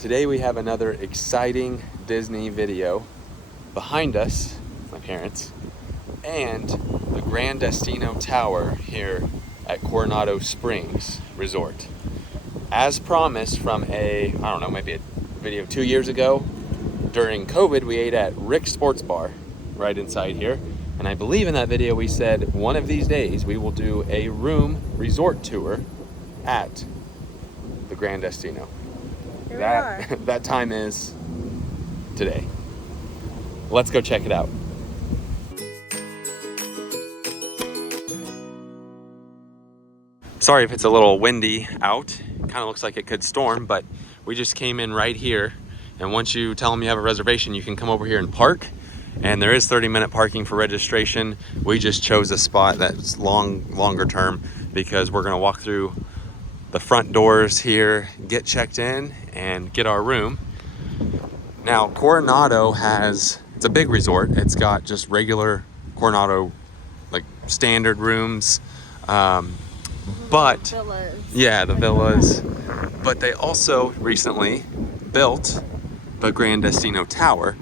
Today we have another exciting Disney video. Behind us, my parents, and the Gran Destino Tower here at Coronado Springs Resort. As promised from I don't know, maybe a video 2 years ago, during COVID, we ate at Rick's Sports Bar right inside here. And I believe in that video we said one of these days we will do a room resort tour at the Gran Destino. That time is today. Let's go check it out. Sorry if it's a little windy out. Kind of looks like it could storm, but we just came in right here. And once you tell them you have a reservation, you can come over here and park. And there is 30-minute parking for registration. We just chose a spot that's longer term because we're gonna walk through the front doors here, get checked in, and get our room. Now, Coronado it's a big resort. It's got just regular Coronado, like standard rooms, but villas. Yeah, the villas. But they also recently built the Gran Destino Tower.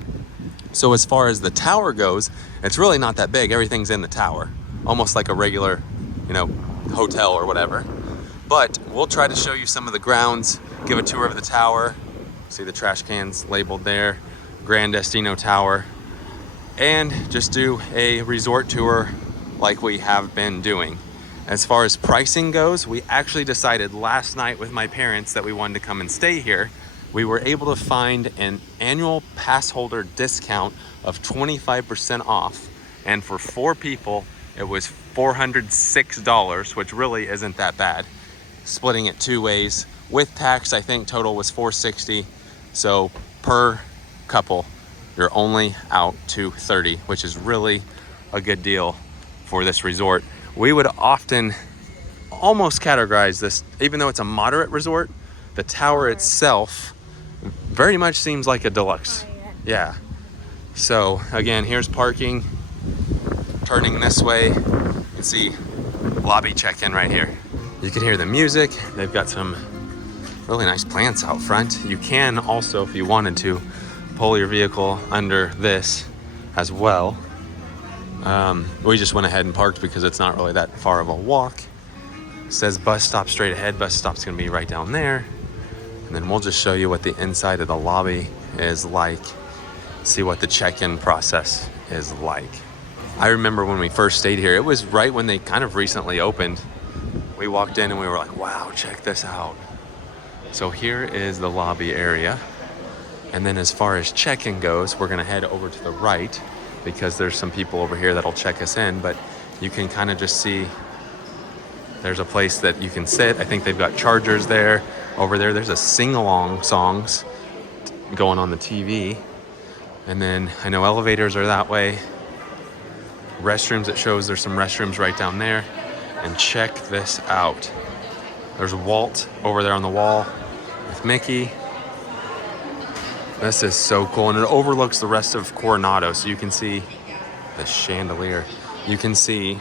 So as far as the tower goes, it's really not that big. Everything's in the tower, almost like a regular, hotel or whatever. But we'll try to show you some of the grounds, give a tour of the tower. See the trash cans labeled there, Gran Destino Tower, and just do a resort tour like we have been doing. As far as pricing goes, we actually decided last night with my parents that we wanted to come and stay here. We were able to find an annual pass holder discount of 25% off. And for 4 people, it was $406, which really isn't that bad. Splitting it 2 ways. With tax, I think total was $460. So per couple, you're only out $230, which is really a good deal for this resort. We would often almost categorize this, even though it's a moderate resort, the tower itself very much seems like a deluxe. Yeah. So again, here's parking. Turning this way, you can see lobby check-in right here. You can hear the music. They've got some really nice plants out front. You can also, if you wanted to, pull your vehicle under this as well. We just went ahead and parked because it's not really that far of a walk. It says bus stop straight ahead. Bus stop's gonna be right down there. And then we'll just show you what the inside of the lobby is like. See what the check-in process is like. I remember when we first stayed here, it was right when they kind of recently opened. We walked in and we were like, wow, check this out. So here is the lobby area. And then as far as check-in goes, we're gonna head over to the right because there's some people over here that'll check us in, but you can kind of just see there's a place that you can sit. I think they've got chargers there. Over there, there's a sing-along songs going on the TV. And then I know elevators are that way. Restrooms, it shows there's some restrooms right down there. And check this out. There's Walt over there on the wall with Mickey. This is so cool, and it overlooks the rest of Coronado, so you can see the chandelier. You can see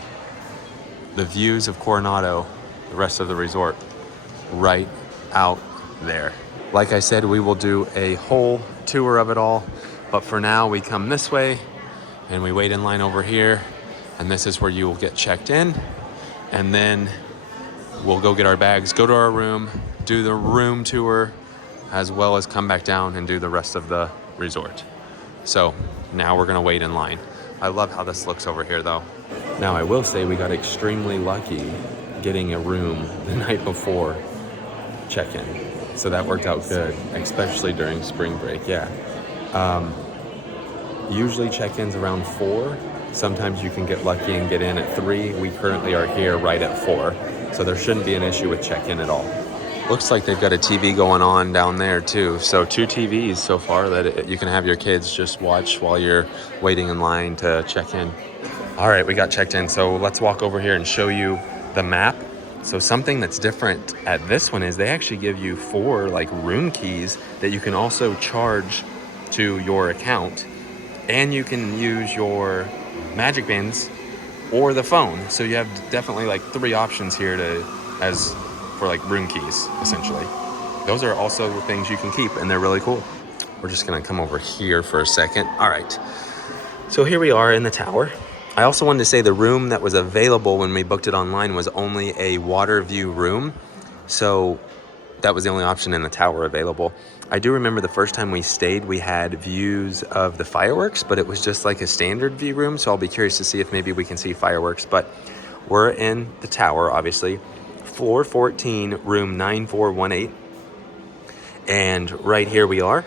the views of Coronado, the rest of the resort, right out there. Like I said, we will do a whole tour of it all, but for now we come this way and we wait in line over here, and this is where you will get checked in, and then we'll go get our bags, go to our room, do the room tour, as well as come back down and do the rest of the resort. So now we're gonna wait in line. I love how this looks over here though. Now I will say we got extremely lucky getting a room the night before check-in. So that worked out good, especially during spring break, yeah. Usually check-in's around 4. Sometimes you can get lucky and get in at 3. We currently are here right at 4. So there shouldn't be an issue with check-in at all. Looks like they've got a TV going on down there too. So 2 TVs so far that you can have your kids just watch while you're waiting in line to check in. All right, we got checked in. So let's walk over here and show you the map. So something that's different at this one is they actually give you 4 room keys that you can also charge to your account. And you can use your Magic Bands or the phone. So you have definitely 3 options here for room keys, essentially. those are also things you can keep, and they're really cool. We're just gonna come over here for a second. All right, so here we are in the tower. I also wanted to say the room that was available when we booked it online was only a water view room. So that was the only option in the tower available. I do remember the first time we stayed, we had views of the fireworks, but it was just like a standard view room. So I'll be curious to see if maybe we can see fireworks, but we're in the tower, obviously. Floor 14, room 9418. And right here we are.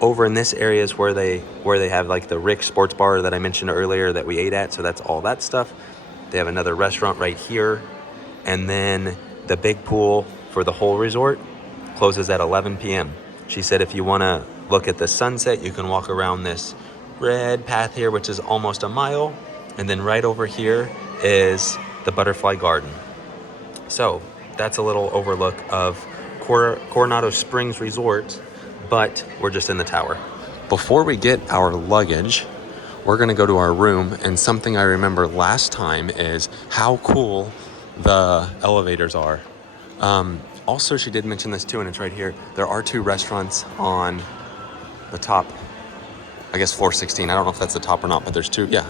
Over in this area is where they have like the Rick Sports Bar that I mentioned earlier that we ate at. So that's all that stuff. They have another restaurant right here. And then the big pool for the whole resort closes at 11 p.m. She said if you want to look at the sunset, you can walk around this red path here, which is almost a mile. And then right over here is the Butterfly Garden. So that's a little overlook of Coronado Springs Resort, but we're just in the tower. Before we get our luggage, we're gonna go to our room, and something I remember last time is how cool the elevators are. Also, she did mention this too, and it's right here. There are 2 restaurants on the top, I guess floor 16. I don't know if that's the top or not, but there's 2, yeah.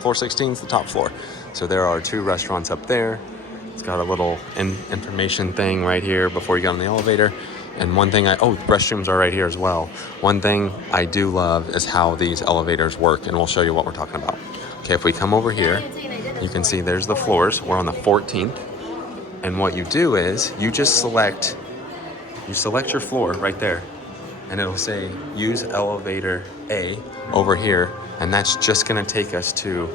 Floor 16 is the top floor. So there are 2 restaurants up there. It's got a little information thing right here before you get on the elevator. And one thing restrooms are right here as well. One thing I do love is how these elevators work, and we'll show you what we're talking about. Okay, if we come over here, you can see there's the floors. We're on the 14th. And what you do is you just select your floor right there, and it'll say use elevator A over here, and that's just gonna take us to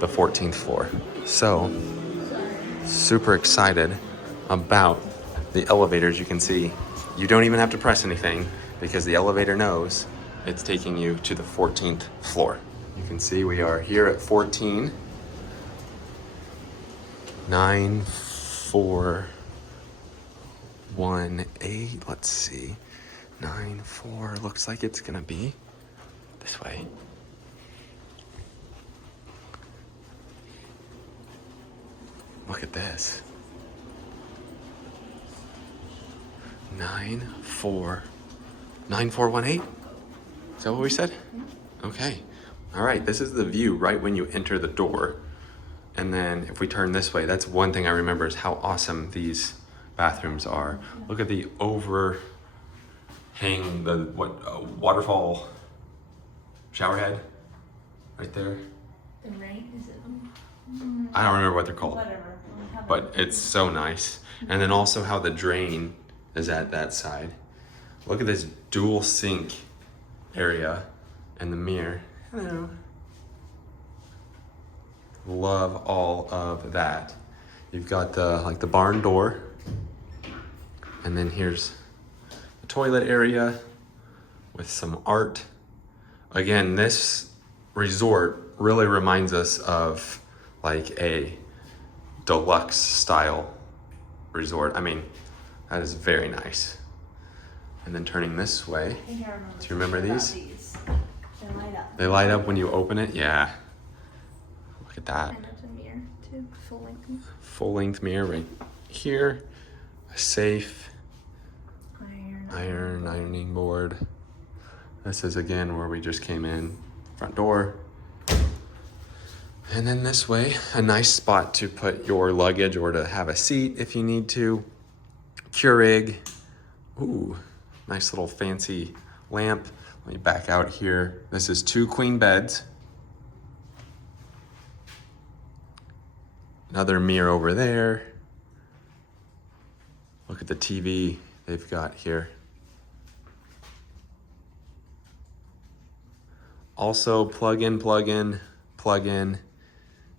the 14th floor. So, super excited about the elevators. You can see you don't even have to press anything because the elevator knows it's taking you to the 14th floor. You can see we are here at 14. 9418. Let's see. 94 looks like it's gonna be this way. Look at this. 9418. Is that what we said? Okay. All right. This is the view right when you enter the door. And then if we turn this way, that's one thing I remember is how awesome these bathrooms are. Look at the overhang, waterfall shower head right there. The rain, is it? I don't remember what they're called. Whatever. But it's so nice. And then also how the drain is at that side. Look at this dual sink area and the mirror. Hello. Love all of that. You've got the barn door, and then here's the toilet area with some art. Again, this resort really reminds us of like a deluxe style resort. I mean, that is very nice. And then turning this way, do you remember these? They light up. They light up when you open it? Yeah. Look at that. And there's a mirror too, full length. Full length mirror right here. A safe. Ironing board. This is again where we just came in. Front door. And then this way, a nice spot to put your luggage or to have a seat if you need to. Keurig. Ooh, nice little fancy lamp. Let me back out here. This is 2 queen beds. Another mirror over there. Look at the TV they've got here. Also plug in.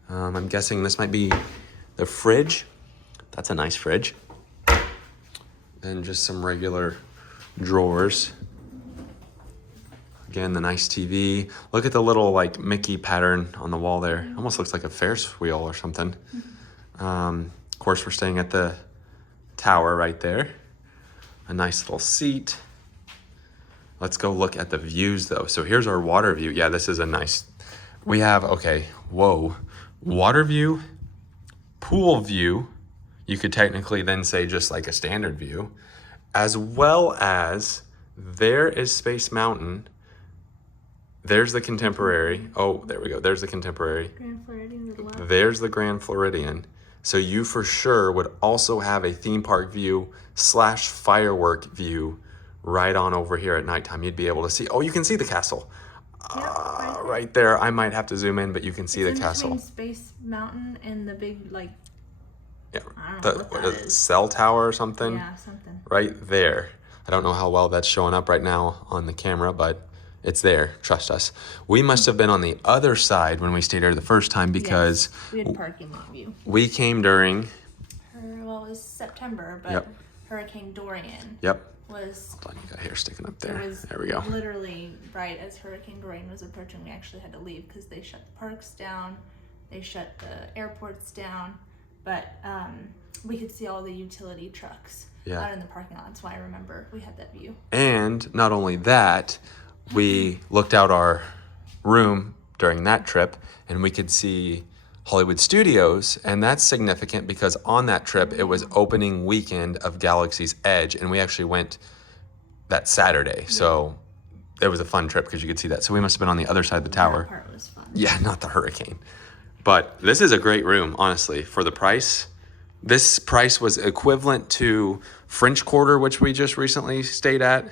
I'm guessing this might be the fridge. That's a nice fridge. Then just some regular drawers. Again, the nice TV. Look at the little like Mickey pattern on the wall there. Almost looks like a Ferris wheel or something. Of course, we're staying at the tower right there. A nice little seat. Let's go look at the views though. So here's our water view. Yeah, this is a nice, we have, okay, whoa. Water view, pool view. You could technically then say just like a standard view. as well as there is Space Mountain. There's the Contemporary. Oh, there we go. There's the Contemporary. Grand Floridian to the left. There's the Grand Floridian. So you for sure would also have a theme park view / firework view right on over here at nighttime. You'd be able to see. Oh, you can see the castle. Yep, Right there. I might have to zoom in, but you can see it's the castle. between Space Mountain and the big, like, Yeah, I don't know what that is. Cell tower or something. Yeah, something. Right there. I don't know how well that's showing up right now on the camera, but it's there. Trust us. We must have been on the other side when we stayed here the first time because Yes, we had parking lot view. we came during. Well, it was September, but Yep. Hurricane Dorian Yep. was. Hold on, you got hair sticking up It there. was There we go. literally right as Hurricane Dorian was approaching. We actually had to leave because they shut the parks down, they shut the airports down, but we could see all the utility trucks out in the parking lot. That's why I remember we had that view. And not only that, we looked out our room during that trip and we could see Hollywood Studios, and that's significant because on that trip it was opening weekend of Galaxy's Edge, and we actually went that Saturday. So it was a fun trip because you could see that. So we must have been on the other side of the tower. That part was fun. Yeah, not the hurricane. But this is a great room, honestly, for the price. This price was equivalent to French Quarter, which we just recently stayed at.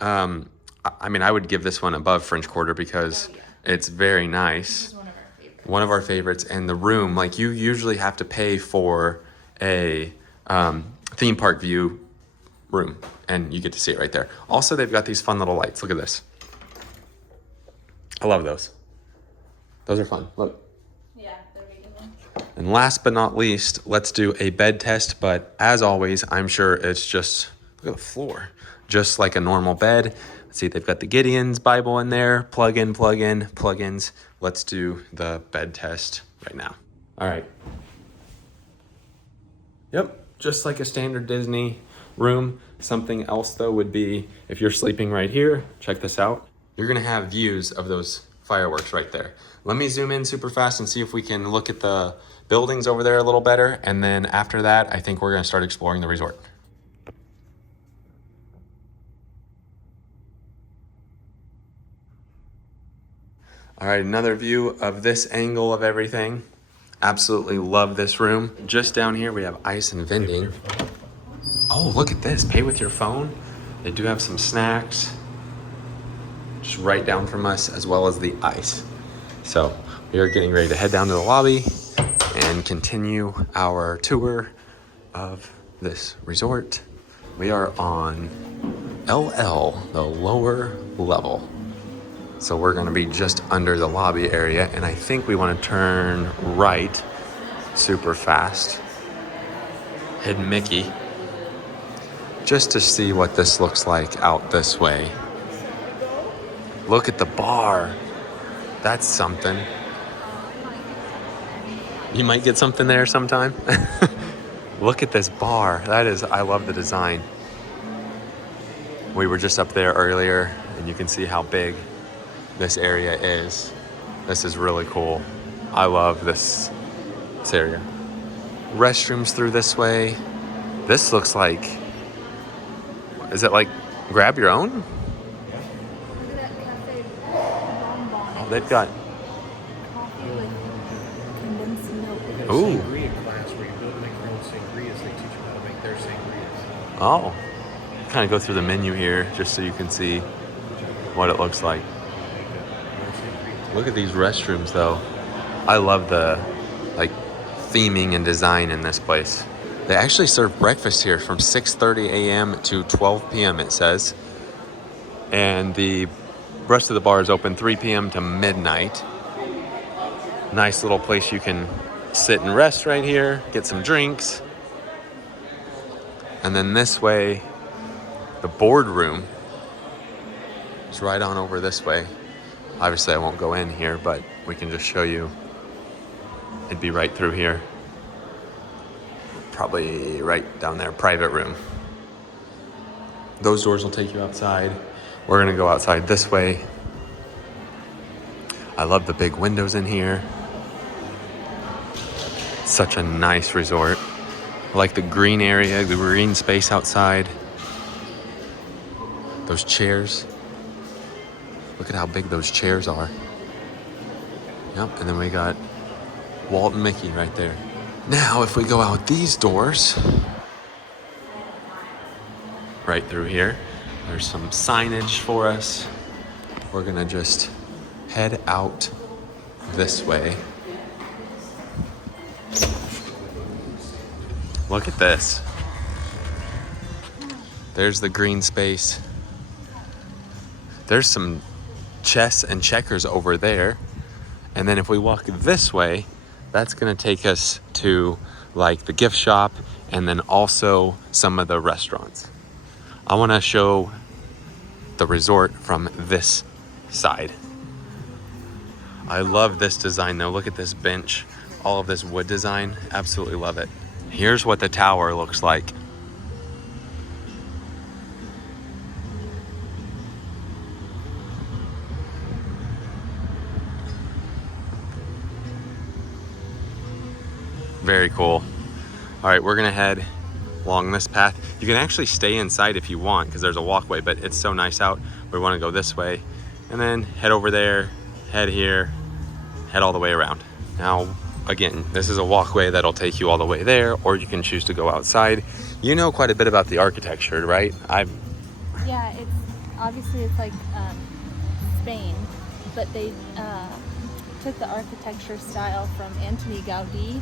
I mean, I would give this one above French Quarter because it's very nice. This is one of our favorites. One of our favorites. And the room, like you usually have to pay for a theme park view room, and you get to see it right there. Also, they've got these fun little lights. Look at this. I love those. Those are fun. Look. Yeah, they're making them. And last but not least, let's do a bed test. But as always, I'm sure it's just, look at the floor, just like a normal bed. Let's see, they've got the Gideon's Bible in there. Plug in, plugins. Let's do the bed test right now. All right. Yep, just like a standard Disney room. Something else though would be if you're sleeping right here, check this out. You're gonna have views of those fireworks right there. Let me zoom in super fast and see if we can look at the buildings over there a little better. And then after that, I think we're gonna start exploring the resort. All right, another view of this angle of everything. Absolutely love this room. Just down here, we have ice and vending. Oh, look at this, pay with your phone. They do have some snacks just right down from us, as well as the ice. So we are getting ready to head down to the lobby and continue our tour of this resort. We are on LL, the lower level. So we're gonna be just under the lobby area, and I think we wanna turn right super fast. Hit Mickey, just to see what this looks like out this way. Look at the bar. That's something. You might get something there sometime. Look at this bar. That is, I love the design. We were just up there earlier, and you can see how big this area is. This is really cool. I love this area. Restrooms through this way. This looks like, is it like grab your own? Look at that cafe bonbon. Oh, they've got, Coffee with condensed milk. They got a Ooh. sangria class where you build and make your own sangrias. They teach you how to make their sangrias. oh, kind of go through the menu here just so you can see what it looks like. Look at these restrooms though. I love the like theming and design in this place. They actually serve breakfast here from 6:30 a.m. to 12 p.m. it says. And the rest of the bar is open 3 p.m. to midnight. Nice little place you can sit and rest right here, get some drinks. And then this way, the boardroom is right on over this way. Obviously I won't go in here, but we can just show you. It'd be right through here. Probably right down there, private room. Those doors will take you outside. We're gonna go outside this way. I love the big windows in here. Such a nice resort. I like the green area, the green space outside. Those chairs. Look at how big those chairs are. Yep, and then we got Walt and Mickey right there. Now, if we go out these doors, right through here, there's some signage for us. We're gonna just head out this way. Look at this. There's the green space. There's some chess and checkers over there. And then if we walk this way, that's gonna take us to like the gift shop and then also some of the restaurants. I wanna show the resort from this side. I love this design though. Look at this bench, all of this wood design. Absolutely love it. Here's what the tower looks like. Very cool. All right, we're gonna head along this path. You can actually stay inside if you want because there's a walkway, but it's so nice out. We wanna go this way and then head over there, head here, head all the way around. Now, again, this is a walkway that'll take you all the way there, or you can choose to go outside. You know quite a bit about the architecture, right? Yeah, it's obviously it's like Spain, but they took the architecture style from Antoni Gaudí,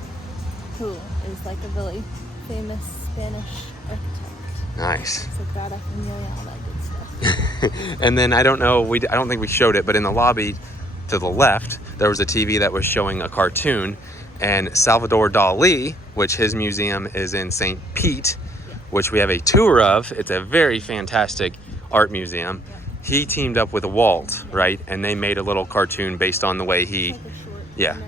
who is like a really famous Spanish architect. Nice. Sagrada Familia, all that good stuff. And then I don't think we showed it, but in the lobby to the left, there was a TV that was showing a cartoon, and Salvador Dali, which his museum is in St. Pete, which we have a tour of. It's a very fantastic art museum. He teamed up with Walt, right? And they made a little cartoon based on the way he,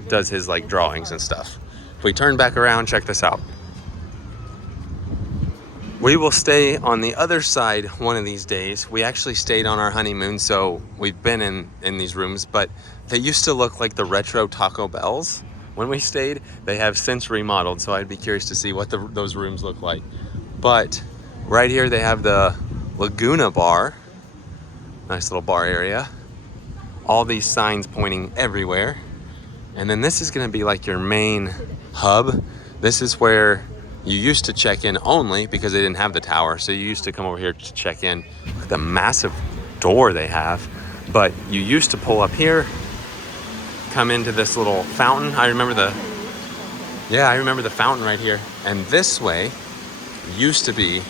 does his like drawings and stuff. If we turn back around, check this out. We will stay on the other side one of these days. We actually stayed on our honeymoon, so we've been in these rooms, but they used to look like the retro Taco Bells when we stayed. They have since remodeled, so I'd be curious to see what those rooms look like. But right here they have the Laguna Bar. Nice little bar area. All these signs pointing everywhere. And then this is gonna be like your main hub. This is where you used to check in only because they didn't have the tower. So you used to come over here to check in. Look at the massive door they have. But you used to pull up here, come into this little fountain. I remember the fountain right here. And this way used to be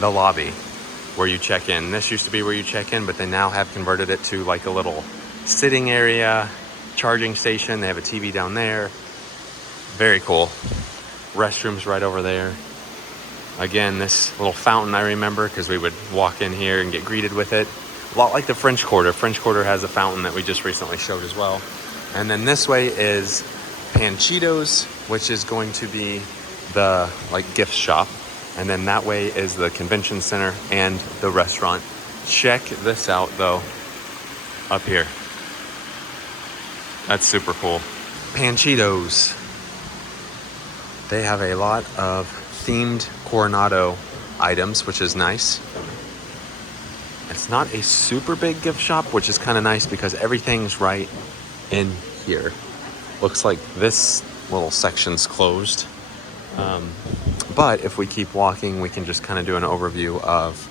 the lobby where you check in. This used to be where you check in, but they now have converted it to like a little sitting area, charging station. They have a TV down there. Very cool. Restrooms right over there. Again, this little fountain I remember because we would walk in here and get greeted with it. A lot like the French Quarter. French Quarter has a fountain that we just recently showed as well. And then this way is Panchito's, which is going to be the like gift shop. And then that way is the convention center and the restaurant. Check this out though, up here. That's super cool. Panchito's. They have a lot of themed Coronado items, which is nice. It's not a super big gift shop, which is kind of nice because everything's right in here. Looks like this little section's closed. But if we keep walking, we can just kind of do an overview of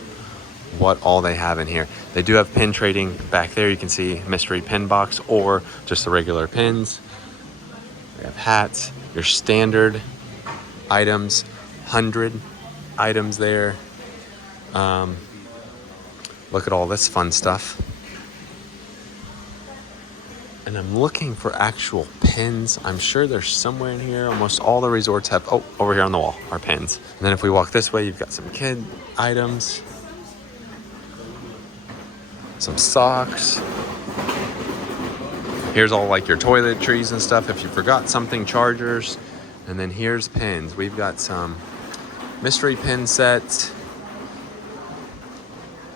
what all they have in here. They do have pin trading back there. You can see mystery pin box or just the regular pins. They have hats, your standard items, 100 items there. Look at all this fun stuff. And I'm looking for actual pins. I'm sure there's somewhere in here. Almost all the resorts have, oh, over here on the wall are pins. And then if we walk this way, you've got some kid items. Some socks. Here's all like your toiletries and stuff if you forgot something, chargers. And then here's pins. We've got some mystery pin sets.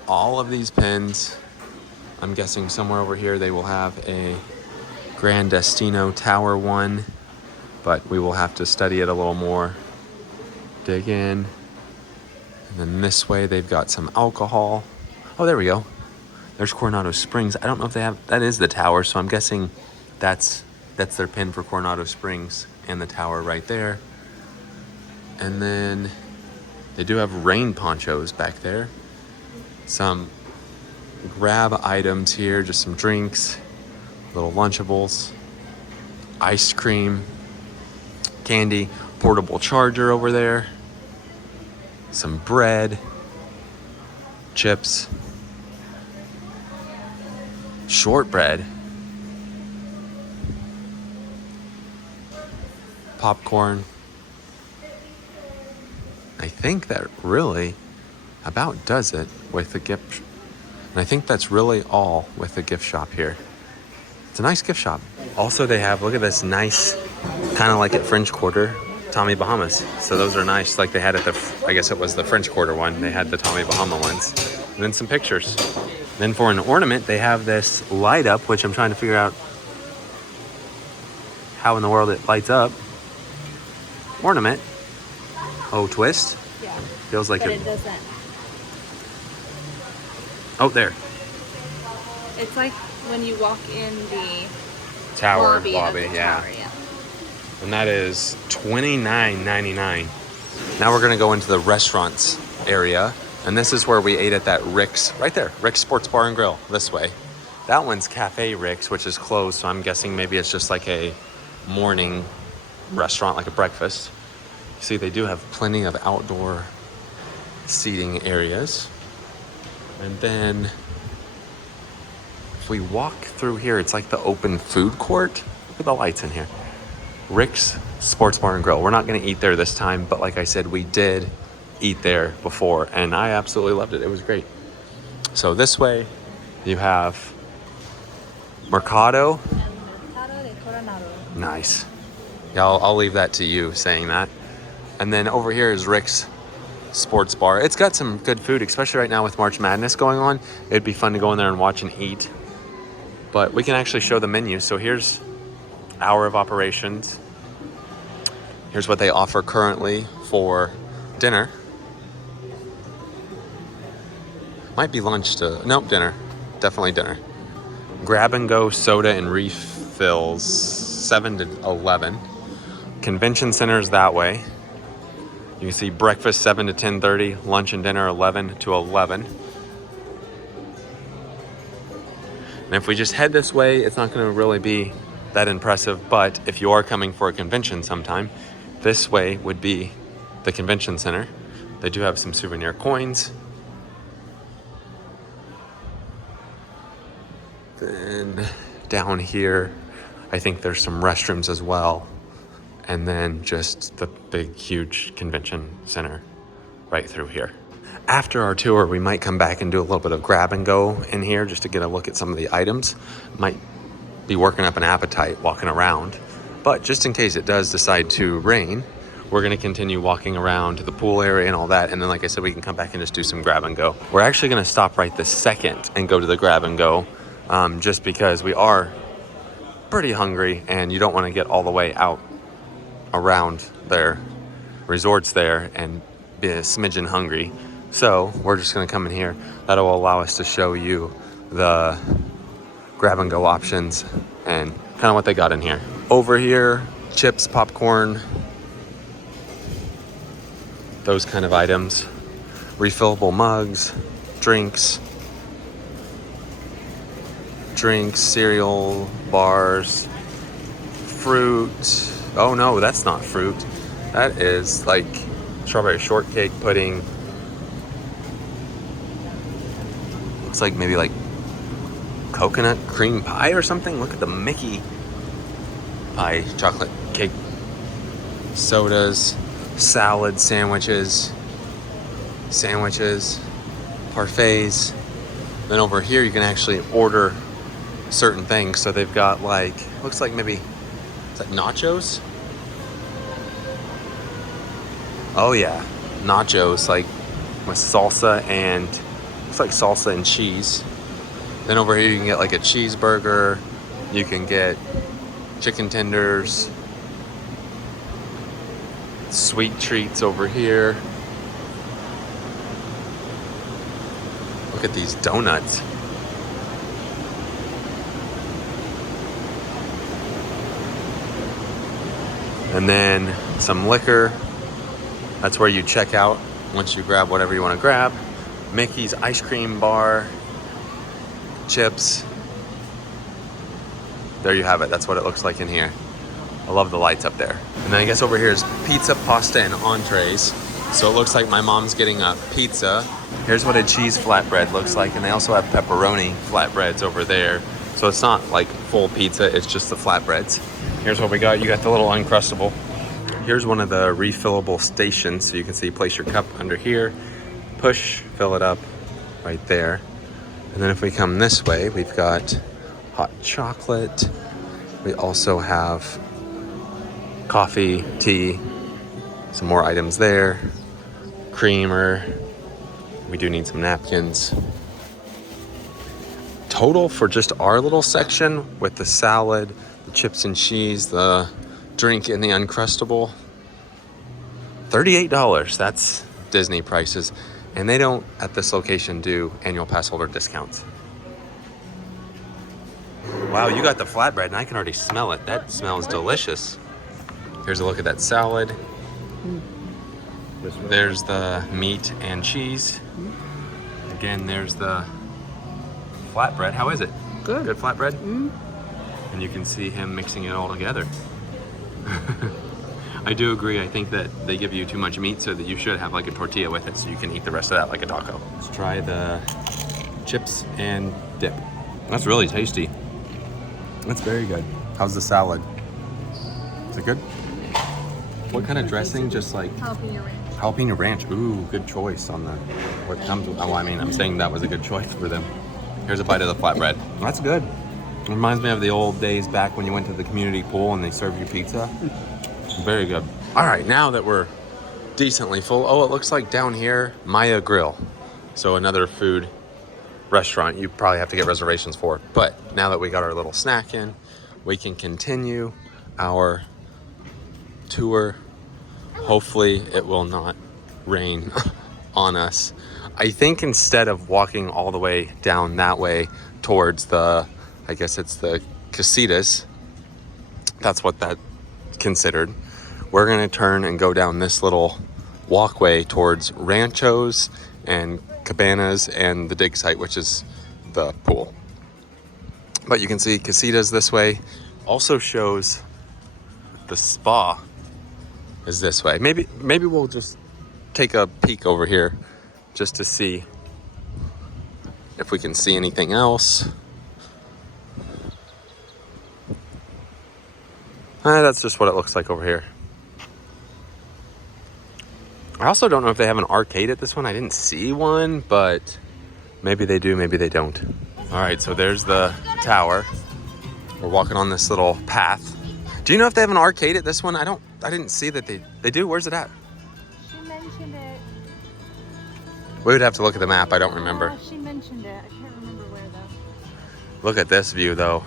All of these pins. I'm guessing somewhere over here they will have a Gran Destino Tower one, but we will have to study it a little more. Dig in. And then this way they've got some alcohol. Oh, there we go. There's Coronado Springs. I don't know if they have, that is the tower, so I'm guessing that's their pin for Coronado Springs and the tower right there. And then they do have rain ponchos back there. Some grab items here, just some drinks, little Lunchables, ice cream, candy, portable charger over there, some bread, chips, shortbread, popcorn. I think that really about does it with the gift. And I think that's really all with the gift shop here. It's a nice gift shop. Also, they have, look at this nice, kind of like at French Quarter, Tommy Bahamas. So those are nice, like they had at the, I guess it was the French Quarter one. They had the Tommy Bahama ones. And then some pictures. Then for an ornament, they have this light up, which I'm trying to figure out how in the world it lights up. Ornament. Oh, twist? Yeah. Feels like But it doesn't. Oh, there. It's like when you walk in the Tower lobby, lobby, of the yeah. tower, yeah. And that is $29.99. Now we're gonna go into the restaurants area. And this is where we ate at that Rick's, right there, Rick's Sports Bar and Grill, this way. That one's Cafe Rick's, which is closed, so I'm guessing maybe it's just like a morning restaurant, like a breakfast. See, they do have plenty of outdoor seating areas. And then if we walk through here, it's like the open food court. Look at the lights in here. Rick's Sports Bar and Grill. We're not gonna eat there this time, but like I said, we did eat there before and I absolutely loved it. It was great. So this way you have Mercado. Mercado de Coronado. Nice. Yeah, I'll leave that to you saying that. And then over here is Rick's Sports Bar. It's got some good food, especially right now with March Madness going on. It'd be fun to go in there and watch and eat. But we can actually show the menu. So here's hour of operations. Here's what they offer currently for dinner. Might be lunch to, nope, dinner. Definitely dinner. Grab and go soda and refills, 7 to 11. Convention center's that way. You can see breakfast 7 to 10:30, lunch and dinner 11 to 11. And if we just head this way, it's not gonna really be that impressive, but if you are coming for a convention sometime, this way would be the convention center. They do have some souvenir coins. Then down here, I think there's some restrooms as well. And then just the big, huge convention center right through here. After our tour, we might come back and do a little bit of grab and go in here just to get a look at some of the items. Might be working up an appetite walking around. But just in case it does decide to rain, we're gonna continue walking around to the pool area and all that. And then, like I said, we can come back and just do some grab and go. We're actually gonna stop right this second and go to the grab and go. Just because we are pretty hungry and you don't want to get all the way out around their resorts there and be a smidgen hungry. So we're just going to come in here. That'll allow us to show you the grab and go options and kind of what they got in here. Over here, chips, popcorn, those kind of items, refillable mugs, drinks, cereal, bars, fruit. Oh no, that's not fruit. That is like strawberry shortcake pudding. Looks like maybe like coconut cream pie or something. Look at the Mickey pie, chocolate cake, sodas, salad, sandwiches, parfaits. Then over here you can actually order certain things. So they've got like, looks like maybe, is that nachos? Oh yeah, nachos like with salsa and, looks like salsa and cheese. Then over here you can get like a cheeseburger, you can get chicken tenders, sweet treats over here. look at these donuts. And then some liquor. That's where you check out once you grab whatever you want to grab. Mickey's ice cream bar, chips. There you have it. That's what it looks like in here. I love the lights up there. And then I guess over here is pizza, pasta, and entrees. So it looks like my mom's getting a pizza. Here's what a cheese flatbread looks like. And they also have pepperoni flatbreads over there. So it's not like full pizza, it's just the flatbreads. Here's what we got. You got the little Uncrustable. Here's one of the refillable stations. So you can see, place your cup under here, push, fill it up right there. And then if we come this way, we've got hot chocolate. We also have coffee, tea, some more items there, creamer. We do need some napkins. Total for just our little section with the salad, the chips and cheese, the drink, and the Uncrustable, $38. That's Disney prices. And they don't, at this location, do annual pass holder discounts. Wow, you got the flatbread, and I can already smell it. That smells delicious. Here's a look at that salad. There's the meat and cheese. Again, there's the flatbread. How is it? Good. Good flatbread? And you can see him mixing it all together. I do agree. I think that they give you too much meat, so that you should have like a tortilla with it so you can eat the rest of that like a taco. Let's try the chips and dip. That's really tasty. That's very good. How's the salad? Is it good? What kind of dressing? Just like Jalapeno ranch. jalapeno ranch. Ooh, good choice on the what comes with. Oh, I mean, I'm saying that was a good choice for them. Here's a bite of the flatbread. That's good. Reminds me of the old days back when you went to the community pool and they served you pizza. Very good. All right, now that we're decently full. Oh, it looks like down here, Maya Grill. So another food restaurant you probably have to get reservations for. But now that we got our little snack in, we can continue our tour. Hopefully it will not rain on us. I think instead of walking all the way down that way towards the, I guess it's the casitas, that's what that's considered. We're gonna turn and go down this little walkway towards Ranchos and Cabanas and the dig site, which is the pool. But you can see casitas this way. Also shows the spa is this way. Maybe we'll just take a peek over here just to see if we can see anything else. That's just what it looks like over here. I also don't know if they have an arcade at this one. I didn't see one, but maybe they do, maybe they don't. All right, so there's the tower. We're walking on this little path. Do you know if they have an arcade at this one? I didn't see that they do. Where's it at? She mentioned it. We would have to look at the map. I don't remember. She mentioned it. I can't remember where though. Look at this view though.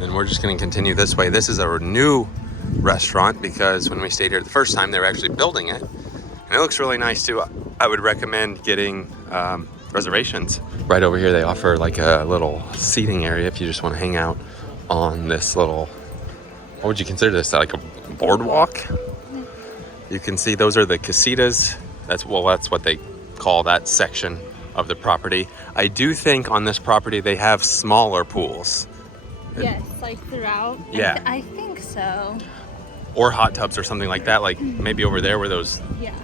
And we're just gonna continue this way. This is a new restaurant because when we stayed here the first time, they were actually building it. And it looks really nice too. I would recommend getting reservations. Right over here, they offer like a little seating area if you just wanna hang out on this little, what would you consider this, like a boardwalk? You can see those are the casitas. That's what they call that section of the property. I do think on this property they have smaller pools. Yes, like throughout. Yeah. I think so. Or hot tubs or something like that, like maybe over there where those Yeah.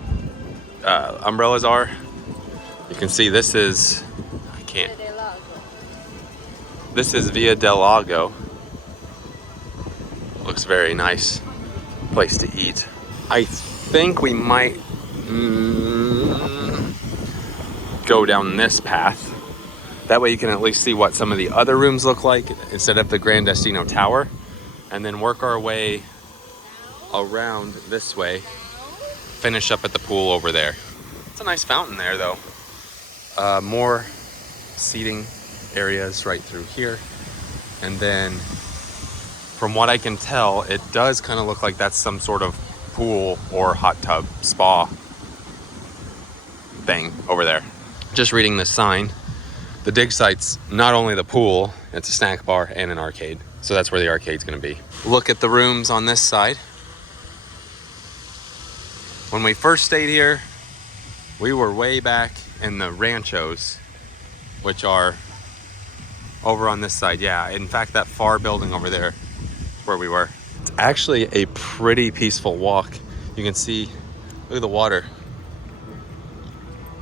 umbrellas are. You can see this is, this is Via del Lago. Looks very nice place to eat. I think we might go down this path. That way you can at least see what some of the other rooms look like instead of the Gran Destino Tower, and then work our way around this way, finish up at the pool over there. It's a nice fountain there though. More seating areas right through here. And then from what I can tell, it does kind of look like that's some sort of pool or hot tub spa thing over there. just reading this sign, the dig site's not only the pool, it's a snack bar and an arcade. So that's where the arcade's gonna be. Look at the rooms on this side. When we first stayed here, we were way back in the ranchos, which are over on this side. Yeah, in fact, that far building over there where we were. It's actually a pretty peaceful walk. You can see, look at the water.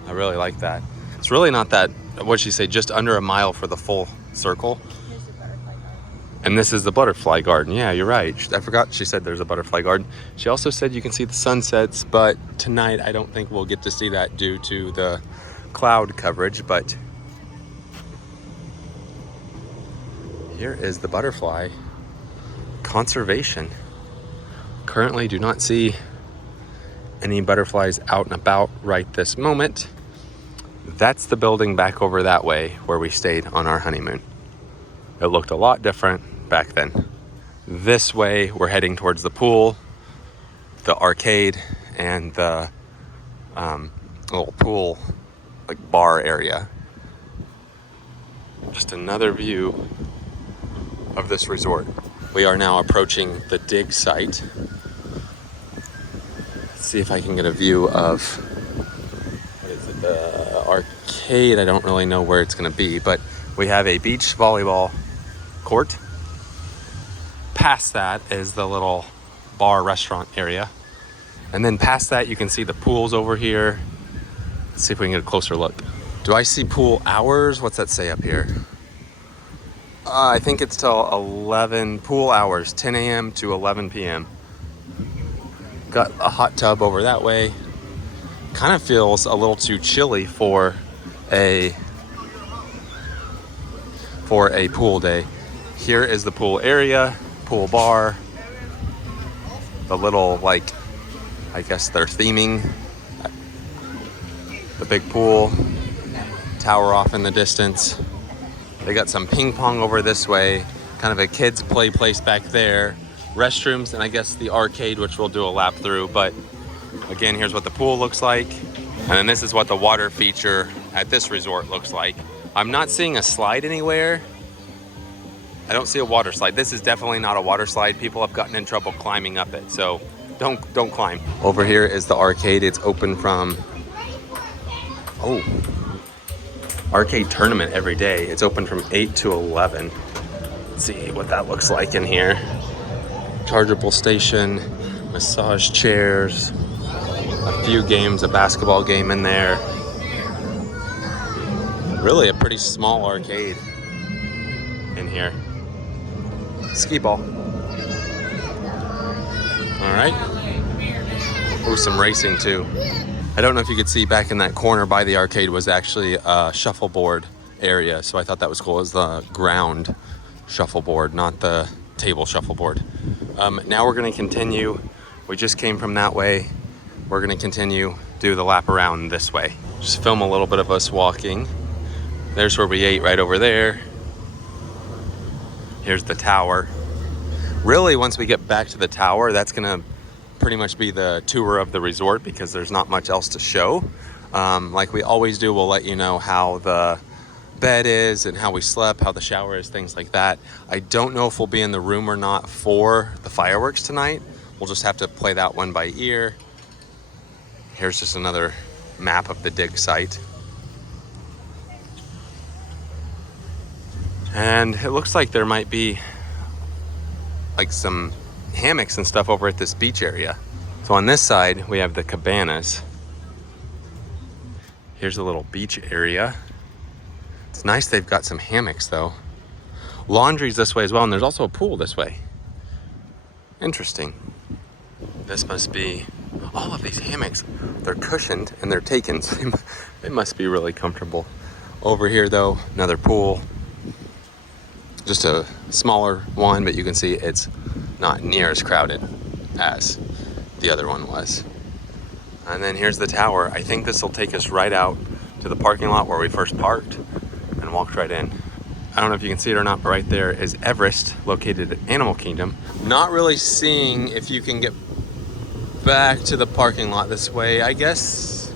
I really like that. It's really not that, what'd she say, just under a mile for the full circle. Here's the butterfly garden. And this is the butterfly garden. Yeah, you're right. I forgot she said there's a butterfly garden. She also said you can see the sunsets, but tonight I don't think we'll get to see that due to the cloud coverage, but here is the butterfly conservation. Currently do not see any butterflies out and about right this moment. That's the building back over that way where we stayed on our honeymoon. It looked a lot different back then. This way, we're heading towards the pool, the arcade, and the little pool, like bar area. Just another view of this resort. We are now approaching the dig site. Let's see if I can get a view of, what is it, the arcade. I don't really know where it's gonna be, but we have a beach volleyball court. Past that is the little bar restaurant area. And then past that, you can see the pools over here. Let's see if we can get a closer look. Do I see pool hours? What's that say up here? I think it's till 11, pool hours, 10 a.m. to 11 p.m. Got a hot tub over that way. Kind of feels a little too chilly for a pool day. Here is the pool area, pool bar, the little, like, I guess they're theming the big pool, tower off in the distance. They got some ping pong over this way, kind of a kids play place back there, restrooms, and I guess the arcade, which we'll do a lap through. But again, here's what the pool looks like. And then this is what the water feature at this resort looks like. I'm not seeing a slide anywhere. I don't see a water slide. This is definitely not a water slide. People have gotten in trouble climbing up it, so don't climb. Over here is the arcade. It's open from, arcade tournament every day. It's open from 8 to 11. Let's see what that looks like in here. Chargeable station, massage chairs, a few games, a basketball game in there. Really a pretty small arcade in here. Skee ball. All right. Oh, some racing too. I don't know if you could see back in that corner by the arcade was actually a shuffleboard area. So I thought that was cool. It was the ground shuffleboard, not the table shuffleboard. Now we're gonna continue. We just came from that way. We're gonna continue, do the lap around this way. Just film a little bit of us walking. There's where we ate, right over there. Here's the tower. Really, once we get back to the tower, that's gonna pretty much be the tour of the resort because there's not much else to show. Like we always do, we'll let you know how the bed is and how we slept, how the shower is, things like that. I don't know if we'll be in the room or not for the fireworks tonight. We'll just have to play that one by ear. Here's just another map of the dig site. And it looks like there might be like some hammocks and stuff over at this beach area. So on this side, we have the cabanas. Here's a little beach area. It's nice they've got some hammocks though. Laundry's this way as well, and there's also a pool this way. Interesting. This must be, all of these hammocks, they're cushioned and they're taken, so they must be really comfortable. Over here though, another pool. Just a smaller one, but you can see it's not near as crowded as the other one was. And then here's the tower. I think this will take us right out to the parking lot where we first parked and walked right in. I don't know if you can see it or not, but right there is Everest, located at Animal Kingdom. Not really seeing if you can get back to the parking lot this way. I guess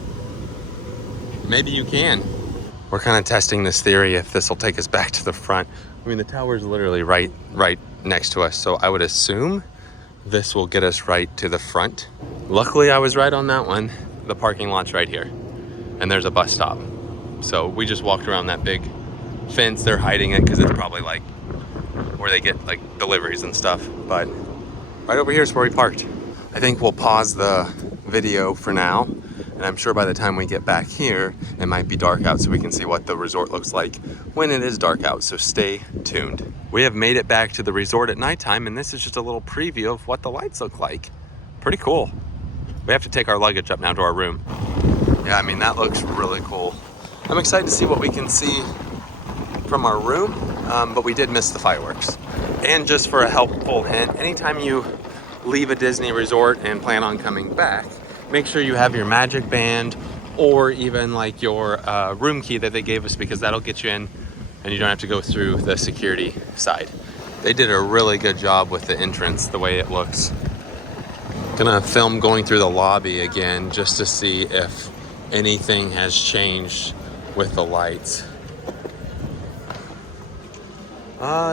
maybe you can. We're kind of testing this theory if this will take us back to the front. I mean, the tower's literally right next to us, so I would assume this will get us right to the front. Luckily, I was right on that one. The parking lot's right here, and there's a bus stop. So we just walked around that big fence. They're hiding it because it's probably like where they get like deliveries and stuff, but right over here is where we parked. I think we'll pause the video for now, and I'm sure by the time we get back here, it might be dark out so we can see what the resort looks like when it is dark out, so stay tuned. We have made it back to the resort at nighttime, and this is just a little preview of what the lights look like. Pretty cool. We have to take our luggage up now to our room. Yeah, I mean, that looks really cool. I'm excited to see what we can see from our room, but we did miss the fireworks. And just for a helpful hint, anytime you leave a Disney resort and plan on coming back, make sure you have your magic band or even like your room key that they gave us, because that'll get you in and you don't have to go through the security side. They did a really good job with the entrance, the way it looks. Gonna film going through the lobby again just to see if anything has changed with the lights.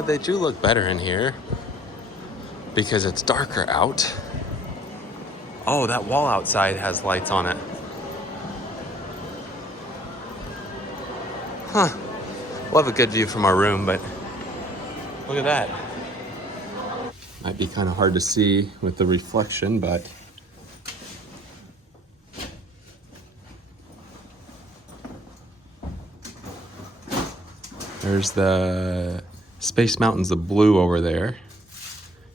They do look better in here because it's darker out. Oh, that wall outside has lights on it. Huh. We'll have a good view from our room, but look at that. Might be kind of hard to see with the reflection, but there's the Space Mountains, the blue over there.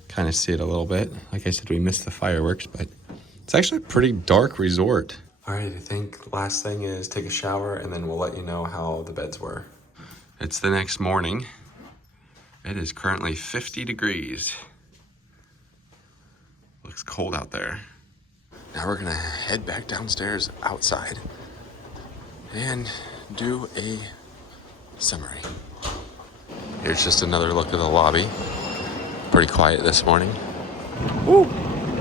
Kind of see it a little bit. Like I said, we missed the fireworks, but it's actually a pretty dark resort. All right, I think last thing is take a shower and then we'll let you know how the beds were. It's the next morning. It is currently 50 degrees. Looks cold out there. Now we're gonna head back downstairs outside and do a summary. Here's just another look at the lobby. Pretty quiet this morning. Woo!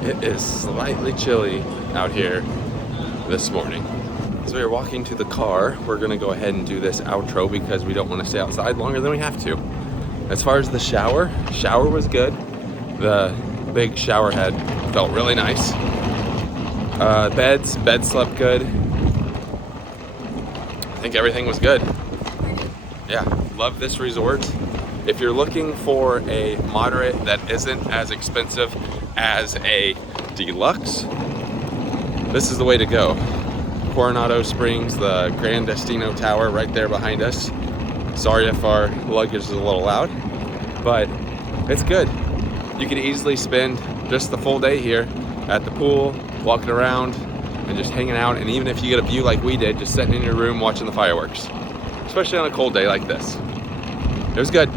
It is slightly chilly out here this morning. As we are walking to the car, we're gonna go ahead and do this outro because we don't want to stay outside longer than we have to. As far as the shower was good. The big shower head felt really nice. Bed slept good. I think everything was good. Yeah, love this resort. If you're looking for a moderate that isn't as expensive as a deluxe, this is the way to go. Coronado Springs, the Gran Destino tower right there behind us. Sorry if our luggage is a little loud, but it's good. You could easily spend just the full day here at the pool, walking around and just hanging out. And even if you get a view like we did, just sitting in your room watching the fireworks, especially on a cold day like this. It was good.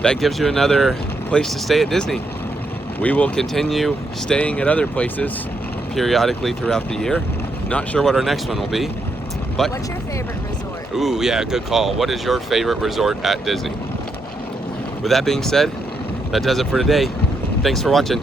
That gives you another place to stay at Disney. We will continue staying at other places periodically throughout the year. Not sure what our next one will be, but What's your favorite resort? ooh, yeah, good call. What is your favorite resort at Disney? With that being said, that does it for today. Thanks for watching.